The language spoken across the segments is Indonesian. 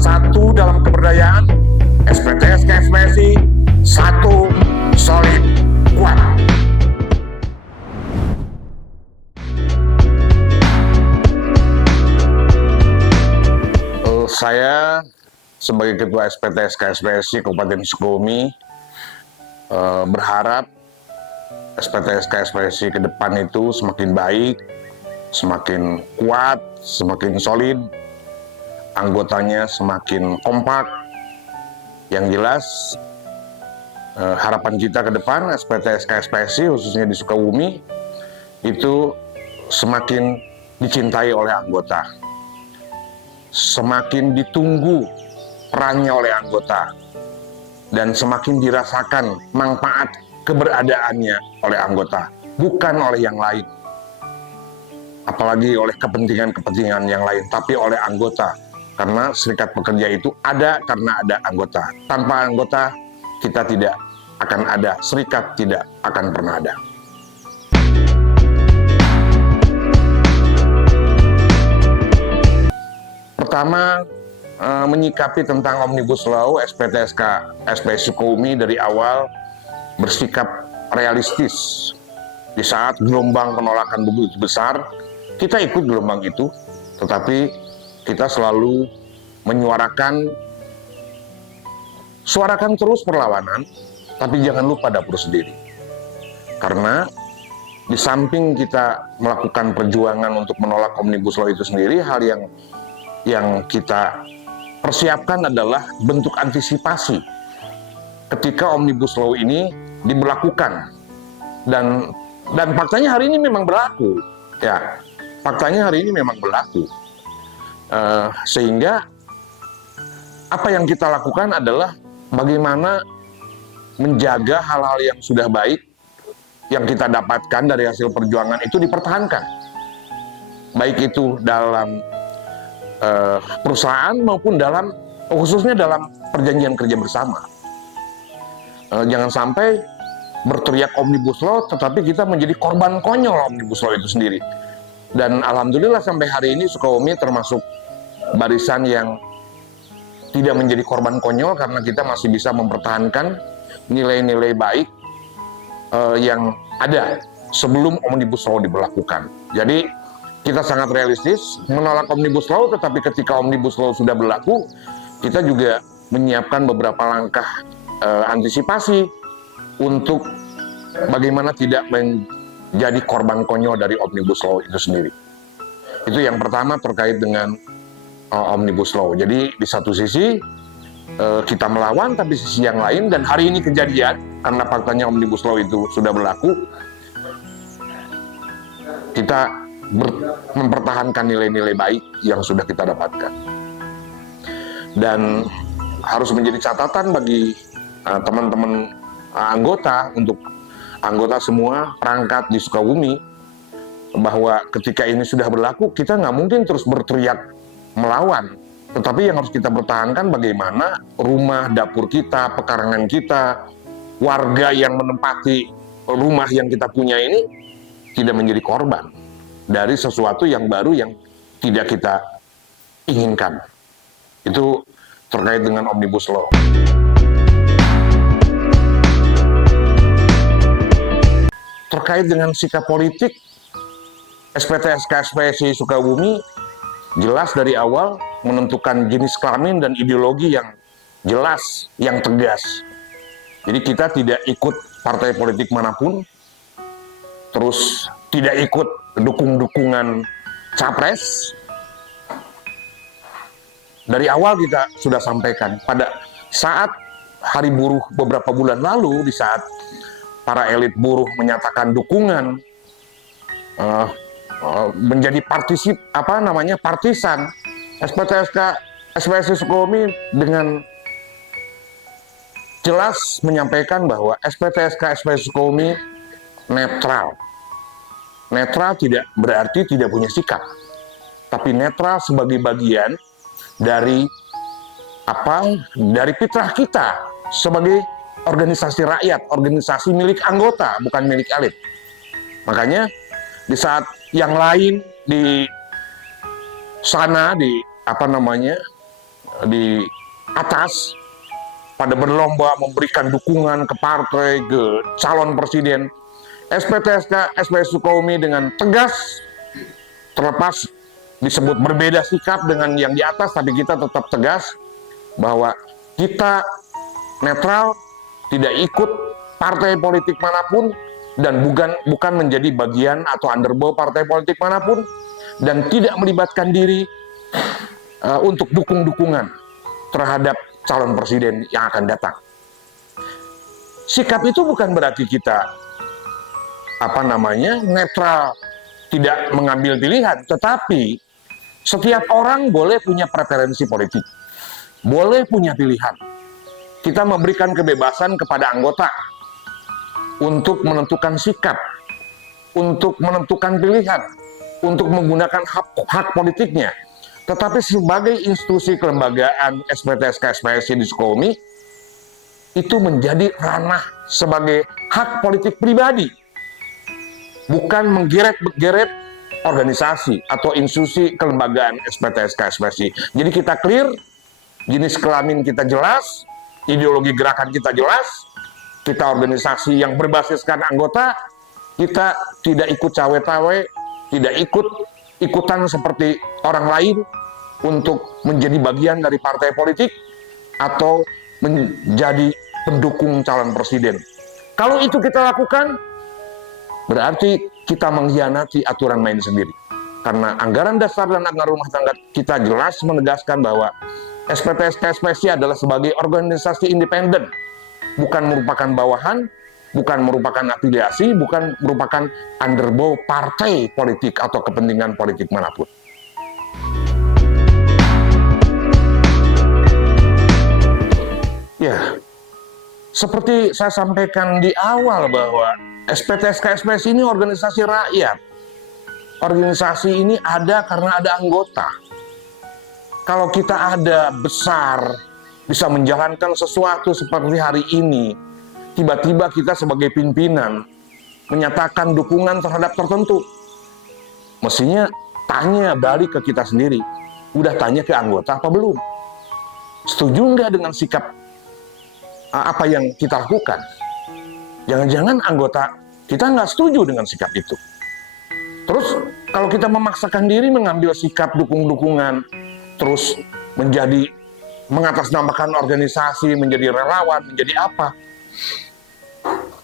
bersatu dalam keberdayaan. SPTSK SPSI, satu, solid, kuat. Saya sebagai Ketua SPTSK SPSI Kabupaten Sukabumi berharap SPTSK SPSI ke depan itu semakin baik, semakin kuat, semakin solid, anggotanya semakin kompak. Yang jelas harapan kita ke depan SPTSK SPSI khususnya di Sukabumi itu semakin dicintai oleh anggota, semakin ditunggu perannya oleh anggota, dan semakin dirasakan manfaat keberadaannya oleh anggota, bukan oleh yang lain, apalagi oleh kepentingan-kepentingan yang lain, tapi oleh anggota. Karena serikat pekerja itu ada karena ada anggota. Tanpa anggota kita tidak akan ada, serikat tidak akan pernah ada. Pertama, menyikapi tentang Omnibus Law, SPTSK SPSI Sukabumi dari awal bersikap realistis. Di saat gelombang penolakan begitu besar, kita ikut gelombang itu, tetapi kita selalu suarakan terus perlawanan, tapi jangan lupa dapur sendiri. Karena di samping kita melakukan perjuangan untuk menolak Omnibus Law itu sendiri, hal yang kita persiapkan adalah bentuk antisipasi ketika Omnibus Law ini diberlakukan, dan faktanya hari ini memang berlaku, ya, faktanya hari ini memang berlaku. Sehingga apa yang kita lakukan adalah bagaimana menjaga hal-hal yang sudah baik yang kita dapatkan dari hasil perjuangan itu dipertahankan, baik itu dalam perusahaan maupun khususnya dalam perjanjian kerja bersama. Jangan sampai berteriak Omnibus Law tetapi kita menjadi korban konyol Omnibus Law itu sendiri. Dan alhamdulillah sampai hari ini Sukabumi termasuk barisan yang tidak menjadi korban konyol, karena kita masih bisa mempertahankan nilai-nilai baik yang ada sebelum Omnibus Law diberlakukan. Jadi kita sangat realistis menolak Omnibus Law, tetapi ketika Omnibus Law sudah berlaku, kita juga menyiapkan beberapa langkah antisipasi untuk bagaimana tidak menjadi korban konyol dari Omnibus Law itu sendiri. Itu yang pertama terkait dengan Omnibus Law. Jadi di satu sisi kita melawan, tapi sisi yang lain, dan hari ini kejadian karena faktanya Omnibus Law itu sudah berlaku, kita mempertahankan nilai-nilai baik yang sudah kita dapatkan. Dan harus menjadi catatan bagi teman-teman anggota, untuk anggota semua perangkat di Sukabumi, bahwa ketika ini sudah berlaku, kita nggak mungkin terus berteriak melawan, tetapi yang harus kita pertahankan bagaimana rumah dapur kita, pekarangan kita, warga yang menempati rumah yang kita punya ini tidak menjadi korban dari sesuatu yang baru yang tidak kita inginkan. Itu terkait dengan Omnibus Law. Terkait dengan sikap politik, SPTSK SPSI Sukabumi jelas dari awal menentukan jenis kelamin dan ideologi yang jelas, yang tegas. Jadi kita tidak ikut partai politik manapun, terus tidak ikut dukung-dukungan capres. Dari awal kita sudah sampaikan, pada saat Hari Buruh beberapa bulan lalu, di saat para elit buruh menyatakan dukungan, menjadi partisan, SPTSK SPSI Sukabumi dengan jelas menyampaikan bahwa SPTSK SPSI Sukabumi netral. Netral tidak berarti tidak punya sikap, tapi netral sebagai bagian dari fitrah kita sebagai organisasi rakyat, organisasi milik anggota, bukan milik elit. Makanya di saat yang lain di sana di atas pada berlomba memberikan dukungan ke partai, ke calon presiden, SPTSK, SPS Sukabumi dengan tegas, terlepas disebut berbeda sikap dengan yang di atas, tapi kita tetap tegas bahwa kita netral, tidak ikut partai politik manapun, dan bukan menjadi bagian atau underbow partai politik manapun, dan tidak melibatkan diri untuk dukung-dukungan terhadap calon presiden yang akan datang. Sikap itu bukan berarti kita netral, tidak mengambil pilihan, tetapi setiap orang boleh punya preferensi politik, boleh punya pilihan. Kita memberikan kebebasan kepada anggota untuk menentukan sikap, untuk menentukan pilihan, untuk menggunakan hak politiknya. Tetapi sebagai institusi kelembagaan SPTSK SPSI di Sukabumi, itu menjadi ranah sebagai hak politik pribadi, bukan menggeret-geret organisasi atau institusi kelembagaan SPTSK SPSI. Jadi kita clear, jenis kelamin kita jelas, ideologi gerakan kita jelas, kita organisasi yang berbasiskan anggota, kita tidak ikut cawe-cawe, tidak ikutan seperti orang lain untuk menjadi bagian dari partai politik atau menjadi pendukung calon presiden. Kalau itu kita lakukan, berarti kita mengkhianati aturan main sendiri. Karena anggaran dasar dan anggaran rumah tangga kita jelas menegaskan bahwa SPTSK SPSI adalah sebagai organisasi independen, bukan merupakan bawahan, bukan merupakan afiliasi, bukan merupakan underbow partai politik atau kepentingan politik manapun. Ya, seperti saya sampaikan di awal bahwa SPTSK SPSI ini organisasi rakyat. Organisasi ini ada karena ada anggota. Kalau kita ada besar, bisa menjalankan sesuatu seperti hari ini, tiba-tiba kita sebagai pimpinan menyatakan dukungan terhadap tertentu, mestinya tanya balik ke kita sendiri, udah tanya ke anggota apa belum? Setuju nggak dengan sikap apa yang kita lakukan? Jangan-jangan anggota kita nggak setuju dengan sikap itu. Terus kalau kita memaksakan diri mengambil sikap dukung-dukungan, terus menjadi mengatasnamakan organisasi, menjadi relawan, menjadi apa?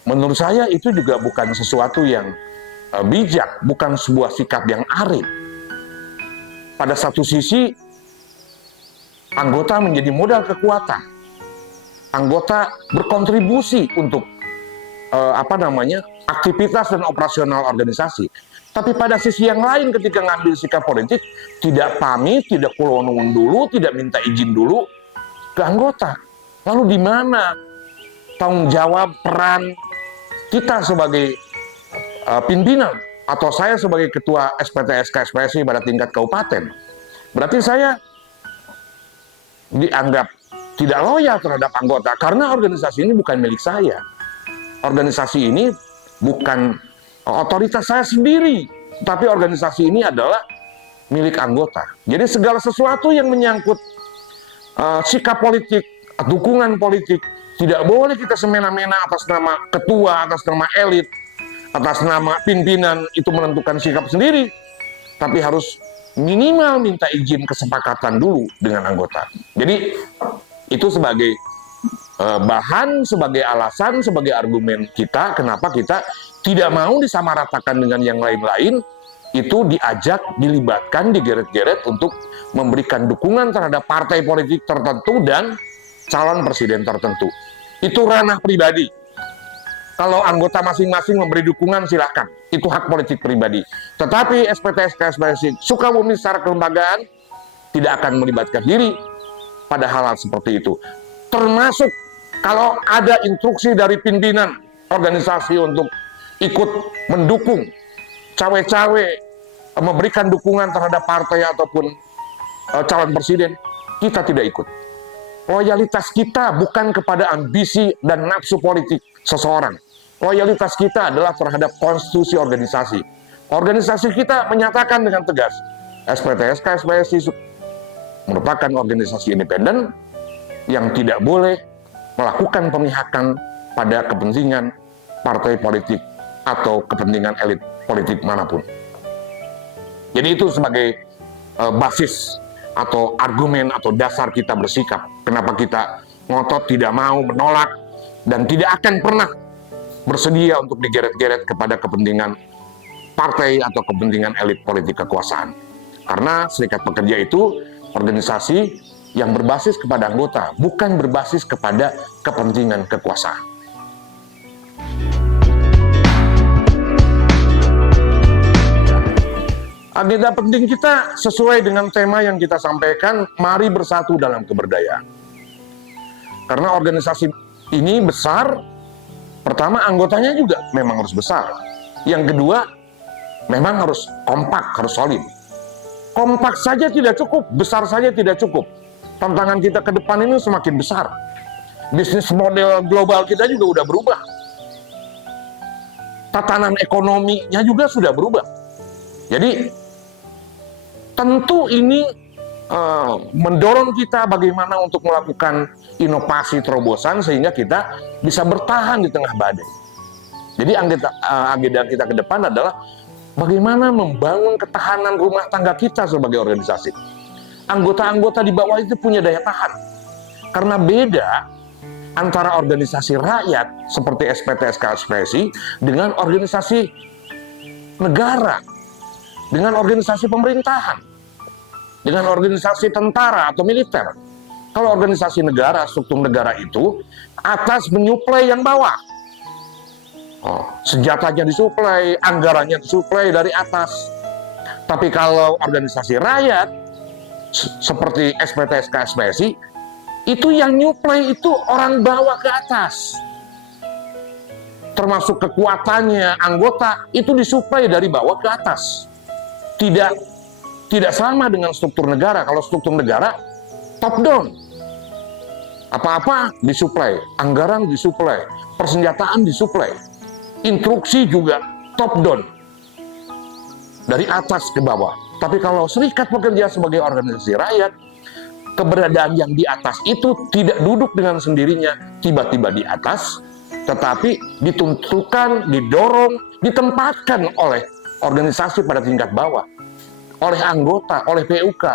Menurut saya itu juga bukan sesuatu yang bijak, bukan sebuah sikap yang arif. Pada satu sisi, anggota menjadi modal kekuatan. Anggota berkontribusi untuk aktivitas dan operasional organisasi. Tapi pada sisi yang lain ketika ngambil sikap politik, tidak pamit, tidak kulonungun dulu, tidak minta izin dulu ke anggota. Lalu di mana tanggung jawab peran kita sebagai pimpinan atau saya sebagai ketua SPTSK SPSI pada tingkat kabupaten? Berarti saya dianggap tidak loyal terhadap anggota karena organisasi ini bukan milik saya. Organisasi ini bukan otoritas saya sendiri, tapi organisasi ini adalah milik anggota. Jadi segala sesuatu yang menyangkut sikap politik, dukungan politik, tidak boleh kita semena-mena atas nama ketua, atas nama elit, atas nama pimpinan itu menentukan sikap sendiri, tapi harus minimal minta izin kesepakatan dulu dengan anggota. Jadi itu sebagai bahan, sebagai alasan, sebagai argumen kita kenapa kita tidak mau disamaratakan dengan yang lain-lain, itu diajak, dilibatkan, digeret-geret untuk memberikan dukungan terhadap partai politik tertentu dan calon presiden tertentu. Itu ranah pribadi. Kalau anggota masing-masing memberi dukungan silahkan, itu hak politik pribadi. Tetapi SPTSK SPSI Sukabumi secara kelembagaan tidak akan melibatkan diri pada hal-hal seperti itu. Termasuk kalau ada instruksi dari pimpinan organisasi untuk ikut mendukung cawe-cawe memberikan dukungan terhadap partai ataupun calon presiden, kita tidak ikut. Loyalitas kita bukan kepada ambisi dan nafsu politik seseorang. Loyalitas kita adalah terhadap konstitusi organisasi. Organisasi kita menyatakan dengan tegas, SPTSK SPSI merupakan organisasi independen yang tidak boleh melakukan pemihakan pada kepentingan partai politik atau kepentingan elit politik manapun. Jadi itu sebagai basis atau argumen atau dasar kita bersikap. Kenapa kita ngotot tidak mau menolak dan tidak akan pernah bersedia untuk digeret-geret kepada kepentingan partai atau kepentingan elit politik kekuasaan. Karena Serikat Pekerja itu organisasi yang berbasis kepada anggota, bukan berbasis kepada kepentingan kekuasaan. Agenda penting kita sesuai dengan tema yang kita sampaikan, mari bersatu dalam keberdayaan. Karena organisasi ini besar, pertama anggotanya juga memang harus besar. Yang kedua, memang harus kompak, harus solid. Kompak saja tidak cukup, besar saja tidak cukup. Tantangan kita ke depan ini semakin besar. Bisnis model global kita juga udah berubah. Tatanan ekonominya juga sudah berubah. Jadi, tentu ini mendorong kita bagaimana untuk melakukan inovasi terobosan sehingga kita bisa bertahan di tengah badai. Jadi agenda kita ke depan adalah bagaimana membangun ketahanan rumah tangga kita sebagai organisasi. Anggota-anggota di bawah itu punya daya tahan. Karena beda antara organisasi rakyat seperti SPTSK SPSI dengan organisasi negara, dengan organisasi pemerintahan, dengan organisasi tentara atau militer. Kalau organisasi negara, struktur negara itu atas menyuplai yang bawah. Senjatanya disuplai, anggarannya disuplai dari atas. Tapi kalau organisasi rakyat seperti SPTSK SPSI, itu yang nyuplai itu orang bawah ke atas. Termasuk kekuatannya anggota itu disuplai dari bawah ke atas. Tidak sama dengan struktur negara. Kalau struktur negara top down, apa-apa disuplai, anggaran disuplai, persenjataan disuplai, instruksi juga top down, dari atas ke bawah. Tapi kalau Serikat Pekerja sebagai organisasi rakyat, keberadaan yang di atas itu tidak duduk dengan sendirinya tiba-tiba di atas, tetapi ditentukan, didorong, ditempatkan oleh organisasi pada tingkat bawah, oleh anggota, oleh PUK,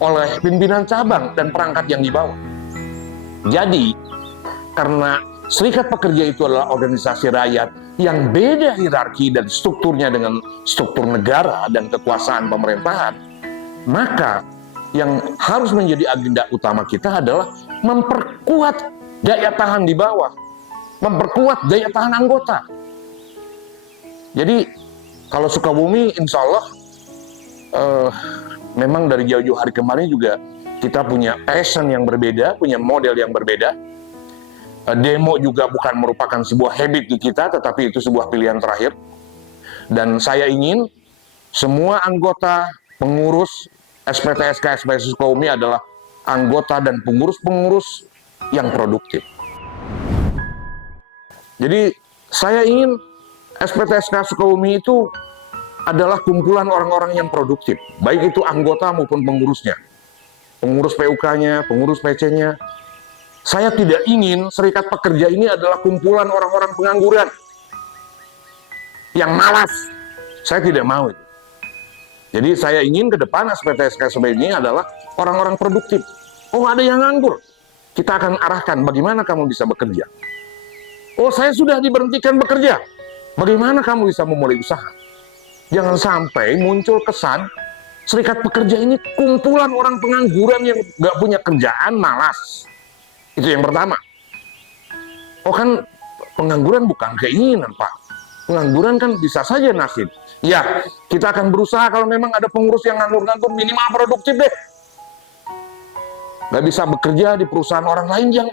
oleh pimpinan cabang dan perangkat yang di bawah. Jadi, karena Serikat Pekerja itu adalah organisasi rakyat yang beda hierarki dan strukturnya dengan struktur negara dan kekuasaan pemerintahan, maka yang harus menjadi agenda utama kita adalah memperkuat daya tahan di bawah, memperkuat daya tahan anggota. Jadi, kalau Sukabumi, insya Allah, memang dari jauh-jauh hari kemarin juga kita punya passion yang berbeda, punya model yang berbeda. Demo juga bukan merupakan sebuah habit di kita, tetapi itu sebuah pilihan terakhir. Dan saya ingin semua anggota pengurus SPTSK SPSI Sukabumi adalah anggota dan pengurus-pengurus yang produktif. Jadi saya ingin SPTSK Sukabumi itu adalah kumpulan orang-orang yang produktif, baik itu anggota maupun pengurusnya, pengurus PUK-nya, pengurus PC-nya. Saya tidak ingin Serikat Pekerja ini adalah kumpulan orang-orang pengangguran yang malas. Saya tidak mau itu. Jadi saya ingin ke depan SPTSK ini adalah orang-orang produktif. Oh, ada yang nganggur, kita akan arahkan bagaimana kamu bisa bekerja. Oh, saya sudah diberhentikan bekerja, bagaimana kamu bisa memulai usaha. Jangan sampai muncul kesan Serikat Pekerja ini kumpulan orang pengangguran yang gak punya kerjaan, malas. Itu yang pertama. Oh, kan pengangguran bukan keinginan, Pak. Pengangguran kan bisa saja nasib. Ya, kita akan berusaha kalau memang ada pengurus yang nganggur-nganggur, minimal produktif deh. Gak bisa bekerja di perusahaan orang lain yang,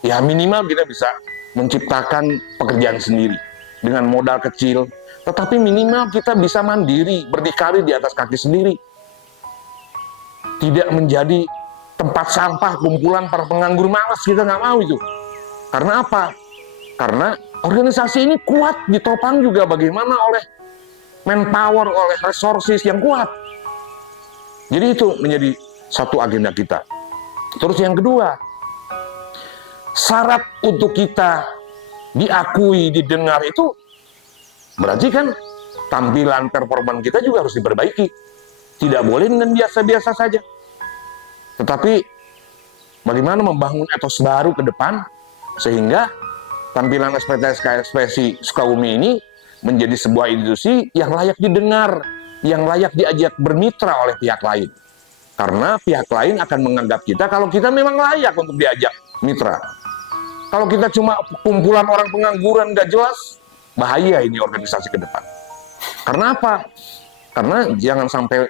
ya minimal kita bisa menciptakan pekerjaan sendiri dengan modal kecil. Tetapi minimal kita bisa mandiri, berdikari di atas kaki sendiri. Tidak menjadi tempat sampah, kumpulan para penganggur malas, kita nggak mau itu. Karena apa? Karena organisasi ini kuat ditopang juga bagaimana oleh manpower, oleh resources yang kuat. Jadi itu menjadi satu agenda kita. Terus yang kedua, syarat untuk kita diakui, didengar itu berarti kan tampilan performan kita juga harus diperbaiki. Tidak boleh dengan biasa-biasa saja. Tetapi bagaimana membangun etos baru ke depan sehingga tampilan SPTSK Ekspresi Sukabumi ini menjadi sebuah institusi yang layak didengar, yang layak diajak bermitra oleh pihak lain. Karena pihak lain akan menganggap kita kalau kita memang layak untuk diajak mitra. Kalau kita cuma kumpulan orang pengangguran gak jelas, bahaya ini organisasi ke depan. Karena apa? Karena jangan sampai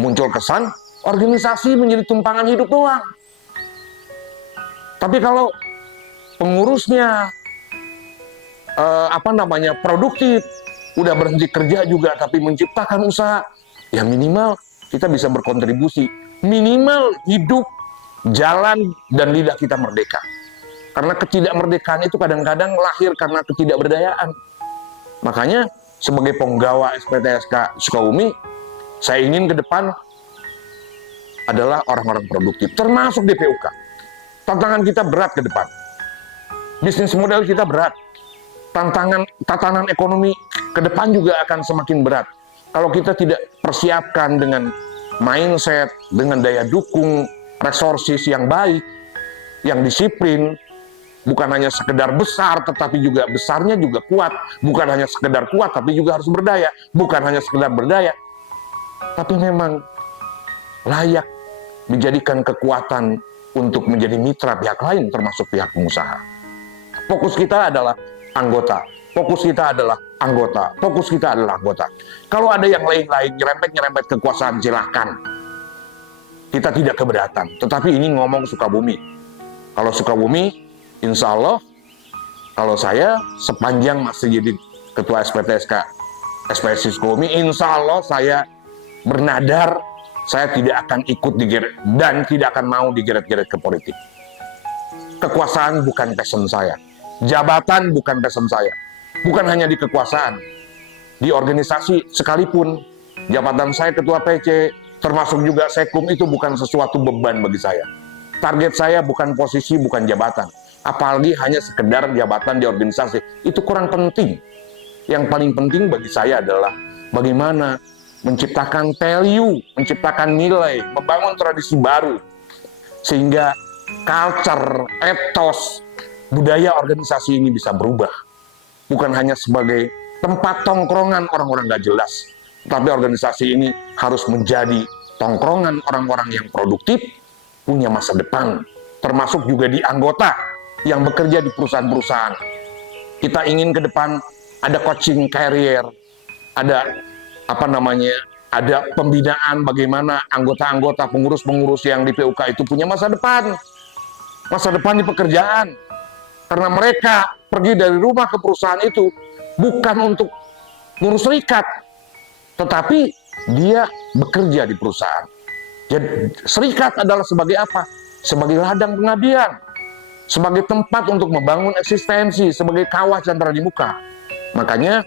muncul kesan organisasi menjadi tumpangan hidup doang. Tapi kalau pengurusnya produktif, udah berhenti kerja juga tapi menciptakan usaha, ya minimal kita bisa berkontribusi, minimal hidup, jalan, dan lidah kita merdeka. Karena ketidakmerdekaan itu kadang-kadang lahir karena ketidakberdayaan. Makanya sebagai penggawa SPTSK Sukabumi, saya ingin ke depan adalah orang-orang produktif, termasuk DPUK. Tantangan kita berat ke depan. Bisnis model kita berat. Tatanan ekonomi ke depan juga akan semakin berat. Kalau kita tidak persiapkan dengan mindset, dengan daya dukung, resources yang baik, yang disiplin, bukan hanya sekedar besar, tetapi juga besarnya juga kuat. Bukan hanya sekedar kuat, tapi juga harus berdaya. Bukan hanya sekedar berdaya, tapi memang layak dijadikan kekuatan untuk menjadi mitra pihak lain, termasuk pihak pengusaha. Fokus kita adalah anggota. Fokus kita adalah anggota. Fokus kita adalah anggota. Kalau ada yang lain-lain, nyerempet-nyerempet kekuasaan, silahkan. Kita tidak keberatan. Tetapi ini ngomong Sukabumi. Kalau Sukabumi, insya Allah, kalau saya sepanjang masih jadi ketua SPTSK Ekspresi Sukabumi, insya Allah saya bernadar, saya tidak akan ikut digeret dan tidak akan mau digeret-geret ke politik. Kekuasaan bukan passion saya. Jabatan bukan passion saya. Bukan hanya di kekuasaan. Di organisasi sekalipun, jabatan saya ketua PC, termasuk juga Sekum, itu bukan sesuatu beban bagi saya. Target saya bukan posisi, bukan jabatan. Apalagi hanya sekedar jabatan di organisasi. Itu kurang penting. Yang paling penting bagi saya adalah bagaimana menciptakan value, menciptakan nilai, membangun tradisi baru. Sehingga culture, etos, budaya organisasi ini bisa berubah. Bukan hanya sebagai tempat tongkrongan orang-orang gak jelas. Tapi organisasi ini harus menjadi tongkrongan orang-orang yang produktif, punya masa depan. Termasuk juga di anggota yang bekerja di perusahaan-perusahaan. Kita ingin ke depan ada coaching career, ada ada pembinaan bagaimana anggota-anggota, pengurus-pengurus yang di PUK itu punya masa depan. Masa depan di pekerjaan. Karena mereka pergi dari rumah ke perusahaan itu bukan untuk ngurus serikat, tetapi dia bekerja di perusahaan. Jadi serikat adalah sebagai apa? Sebagai ladang pengabdian, sebagai tempat untuk membangun eksistensi, sebagai kawah candra di muka. Makanya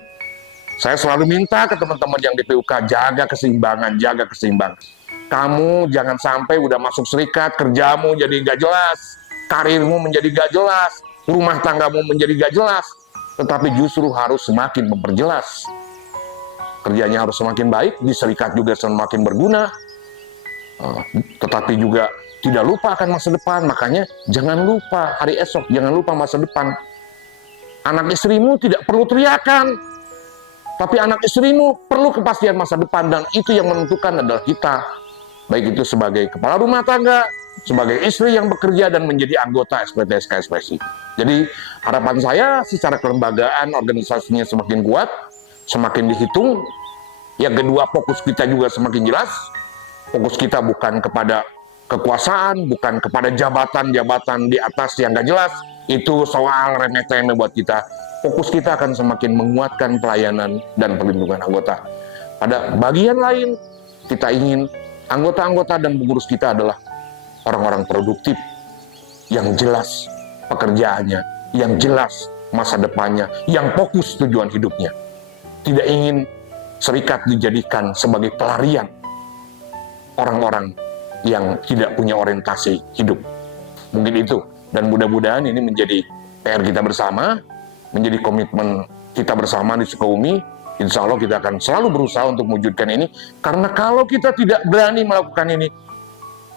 saya selalu minta ke teman-teman yang di PUK, jaga keseimbangan, jaga keseimbangan. Kamu jangan sampai udah masuk serikat, kerjamu jadi gak jelas, karirmu menjadi gak jelas, rumah tanggamu menjadi gak jelas, tetapi justru harus semakin memperjelas. Kerjanya harus semakin baik, di serikat juga semakin berguna, tetapi juga tidak lupa akan masa depan. Makanya jangan lupa hari esok, jangan lupa masa depan. Anak istrimu tidak perlu teriakan, tapi anak istrimu perlu kepastian masa depan, dan itu yang menentukan adalah kita. Baik itu sebagai kepala rumah tangga, sebagai istri yang bekerja dan menjadi anggota SPTSK Ekspresi. Jadi harapan saya secara kelembagaan organisasinya semakin kuat, semakin dihitung. Yang kedua, fokus kita juga semakin jelas. Fokus kita bukan kepada kekuasaan, bukan kepada jabatan-jabatan di atas yang gak jelas. Itu soal remeh-temeh buat kita. Fokus kita akan semakin menguatkan pelayanan dan perlindungan anggota. Pada bagian lain, kita ingin anggota-anggota dan pengurus kita adalah orang-orang produktif, yang jelas pekerjaannya, yang jelas masa depannya, yang fokus tujuan hidupnya. Tidak ingin serikat dijadikan sebagai pelarian orang-orang yang tidak punya orientasi hidup. Mungkin itu, dan mudah-mudahan ini menjadi PR kita bersama, menjadi komitmen kita bersama di Sukabumi. Insya Allah kita akan selalu berusaha untuk mewujudkan ini, karena kalau kita tidak berani melakukan ini,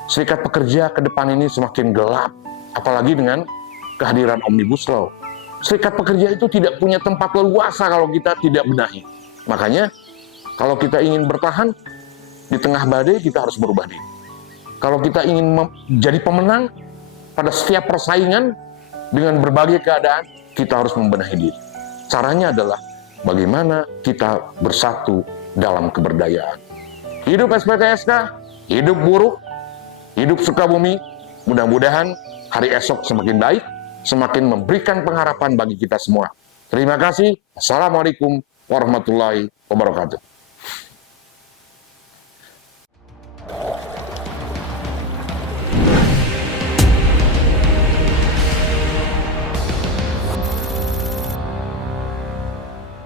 serikat pekerja ke depan ini semakin gelap, apalagi dengan kehadiran Omnibus Law. Serikat pekerja itu tidak punya tempat leluasa kalau kita tidak benahi. Makanya, kalau kita ingin bertahan di tengah badai, kita harus berubah diri. Kalau kita ingin menjadi pemenang pada setiap persaingan dengan berbagai keadaan, kita harus membenahi diri. Caranya adalah bagaimana kita bersatu dalam keberdayaan. Hidup SPTSK, hidup buruh, hidup Sukabumi. Mudah-mudahan hari esok semakin baik, semakin memberikan pengharapan bagi kita semua. Terima kasih. Assalamualaikum warahmatullahi wabarakatuh.